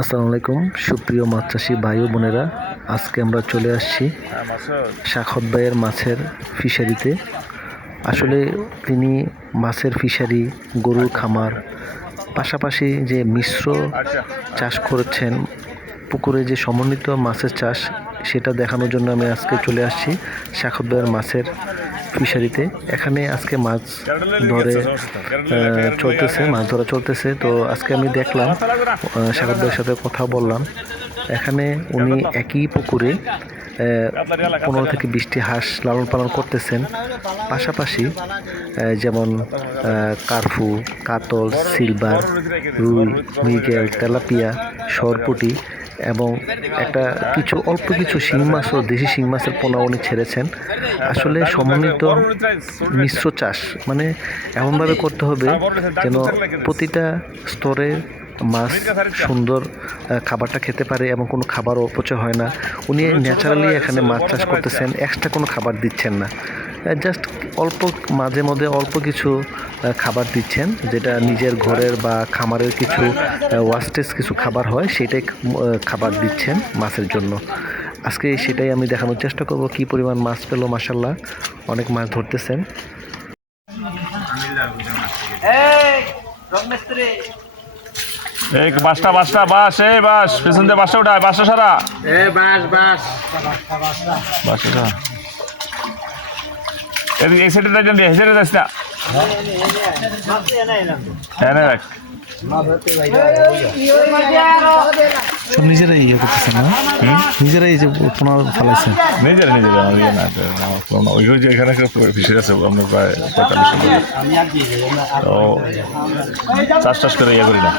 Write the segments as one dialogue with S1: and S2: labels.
S1: আসসালামু আলাইকুম, সুপ্রিয় মাছ চাষি ভাই ও বোনেরা। আজকে আমরা চলে আসছি শাখত ভাইয়ের মাছের ফিশারিতে। আসলে তিনি মাছের ফিশারি, গরুর খামার, পাশাপাশি যে মিশ্র চাষ করেছেন, পুকুরে যে সমন্বিত মাছের চাষ, সেটা দেখানোর জন্য আমি আজকে চলে আসছি শাখত ভাইয়ের মাছের ফিশারিতে। এখানে আজকে মাছ ধরে চলতেছে মাছ ধরা চলতেছে। তো আজকে আমি দেখলাম আহ, সাগর ভাইয়ের সাথে কথা বললাম। এখানে উনি একই পুকুরে পনেরো থেকে বিশটি হাঁস লালন পালন করতেছেন। পাশাপাশি যেমন কার্ফু কাতল সিলভার রুই মৃগেল তেলাপিয়া সরপুটি এবং একটা কিছু, অল্প কিছু শিং মাছ ও দেশি শিং মাছের পোনা উনি ছেড়েছেন। আসলে সমন্বিত মিশ্র চাষ মানে এমনভাবে করতে হবে যেন প্রতিটা স্তরে মাছ সুন্দর খাবারটা খেতে পারে এবং কোনো খাবার অপচয় হয় না। উনি ন্যাচারালি এখানে মাছ চাষ করতেছেন, এক্সট্রা কোনো খাবার দিচ্ছেন না। জাস্ট অল্প মাঝে মধ্যে অল্প কিছু খাবার দিচ্ছেন যেটা নিজের ঘরের বা খামারের কিছু ওয়াস্টেজ কিছু খাবার হয় সেটাই খাবার দিচ্ছেন মাছের জন্য। আজকে সেটাই আমি দেখানোর চেষ্টা করব কি পরিমাণ মাছ পেল মাসাল্লাহ অনেক মাছ ধরতেছেন।
S2: এই বাসটা বাসটা বাস এই বাস পেছন দিয়ে বাসটা উঠায় বাসটা সারা।
S3: এ বাস বাস।
S2: বাসটা সারা। এদিকে এই সাইডে যাইতেন দিয়ে এই সাইডে যাস না। হ্যাঁ রাখ।
S1: সব নিজেরাই ইয়ে করতেছেন না? নিজেরাই এই যে পোনা ফালাইছেন
S2: নিজের নিজের আমার ইয়ে না আমার কোনো না। ওই ওই যে এখানে একটা ফিশারি আছে আমরা প্রায় পঁয়তাল্লিশ তো চাষ টাস করে ইয়ে করি না।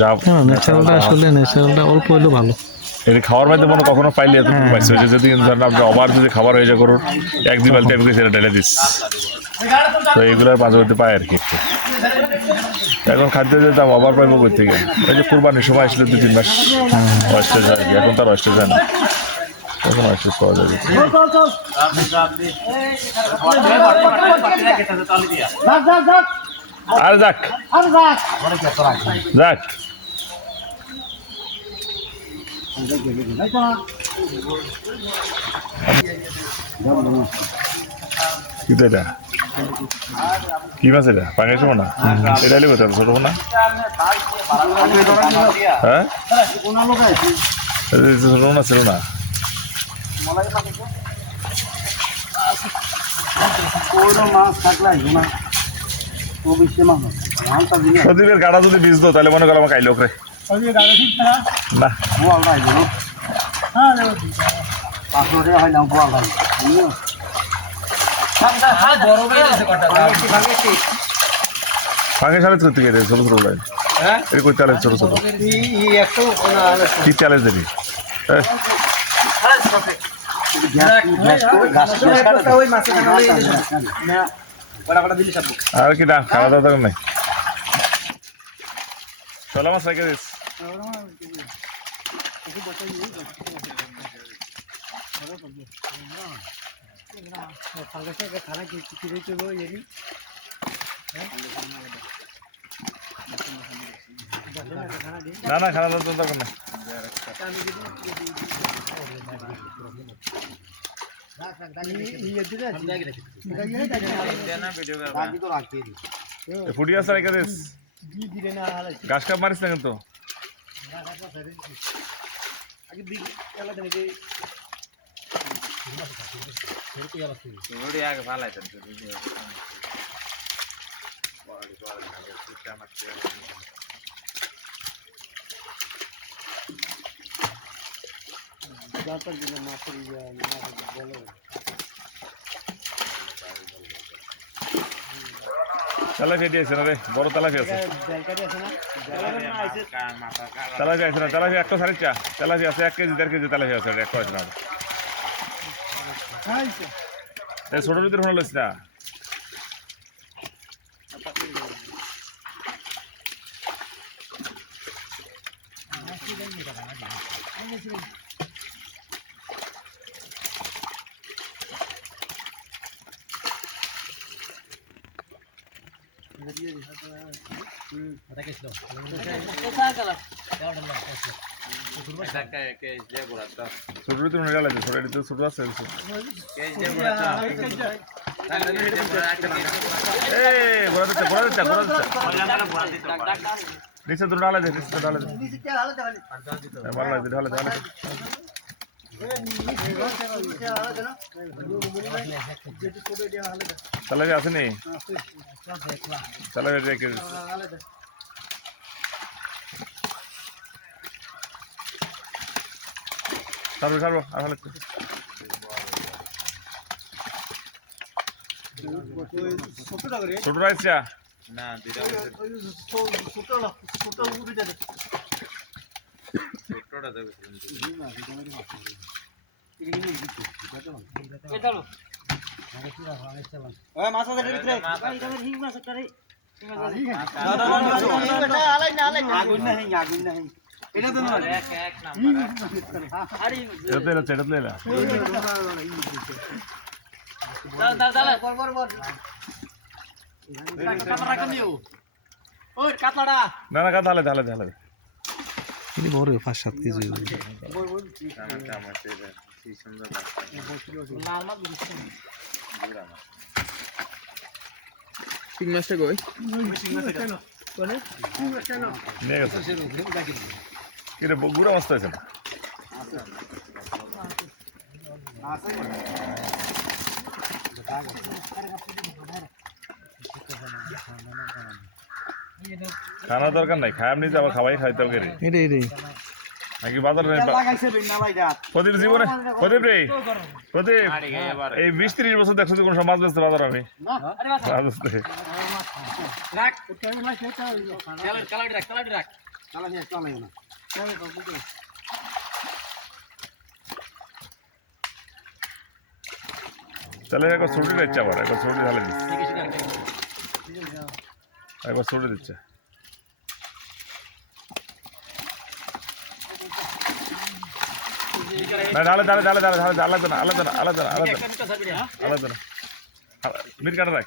S2: যা
S1: ন্যাচারালটা আসলে ন্যাচারালটা অল্প হলেও ভালো।
S2: এই খাওয়ার মধ্যে মনে কখনো পাইলে এত পাইছে যে যদি ধরেন আপনি আবার যদি খাবার হয়ে যায় করুন এক দুই বালতি আমি সেটা ঢেলে দিস তো এইগুলোর মাঝে মধ্যে পাই আর কি একটু এখন খাদ্যের দাম আবার পাইবো কই থেকে ওই যে কুরবানির সময় আসলে দু তিন মাস অস্টে যায় আর কি এখন তার অস্টে যায় না তখন অস্টে পাওয়া যাবে আর যাক যাক তো এটা কি মাছ এটা? সময় না? এটা হলে কোথায় ছোট না? হ্যাঁ ছোট না? ছিল না সদীপের গাড়া যদি বীজ দো তাহলে মনে করো আমার খাইলো রে না
S3: পাঁচশো টাকা হয় না
S2: করতে গেছে ছোট ছোট লাইন এটা কই চালের ছোট ছোট? কি চালের দেবি? আর কি না খাওয়া দাওয়া নাই। চলা মাছ রেখে দিস না না খাওয়া দাওয়া দরকার নাই। এ ফুটি আছে রেখে দিস। গাছ কাপ মারিস না কিন্তু। ನೋಡಿಯಾಗ ಭಾಳ ಆಯ್ತು ಜಾತ್ರೆ ಮಾತ್ರ ಈಗ তেলাপি দিয়েছে না রে? বড় তেলাপি আছে। তেলাপি আছে না? তেলাপি একটা সাড়ে চা। তেলাপি আছে, এক কেজি, দেড় কেজি তেলাপি আছে একটা আছে না ছোট যদি ফোন লইস না। ছোট তুমি ডালে ছোট এটি ছোট আছে নিচে তুমি ডালে দে নিচে ডালে দে ভালো লাগছে ঢালে ঢালে তাহলে আসেনি তাহলে রেখে আর ভালো ছোট রাইসা
S3: এটা তো নয়।
S2: এটা তো এলা এটা না না ঢালে ঢালে ঢালে
S1: তিনি বড় পাঁচ সাত কেজি
S4: তিন মাসটা কই?
S2: নিয়ে গুড়া মাছ আছে না খানা দরকার নাই খাই আপনি আবার খাওয়াই খাইতে হবে রে।
S1: এটাই এটাই।
S2: নাকি বাজারে
S3: লাগাইছে
S2: প্রদীপ জীবনে প্রদীপ রে। প্রদীপ এই বিশ ত্রিশ বছর দেখছ কোনো সময় মাছ বেচতে বাজার আমি? মাছ। বেচতে।
S3: চালা চালা না।
S2: তাহলে একবার ছুটি দিচ্ছে আবার একবার ছুটি দিচ্ছে একবার ছুটি দিচ্ছে। আলাদা না না না না না। কাটা রাখ কাটা রাখ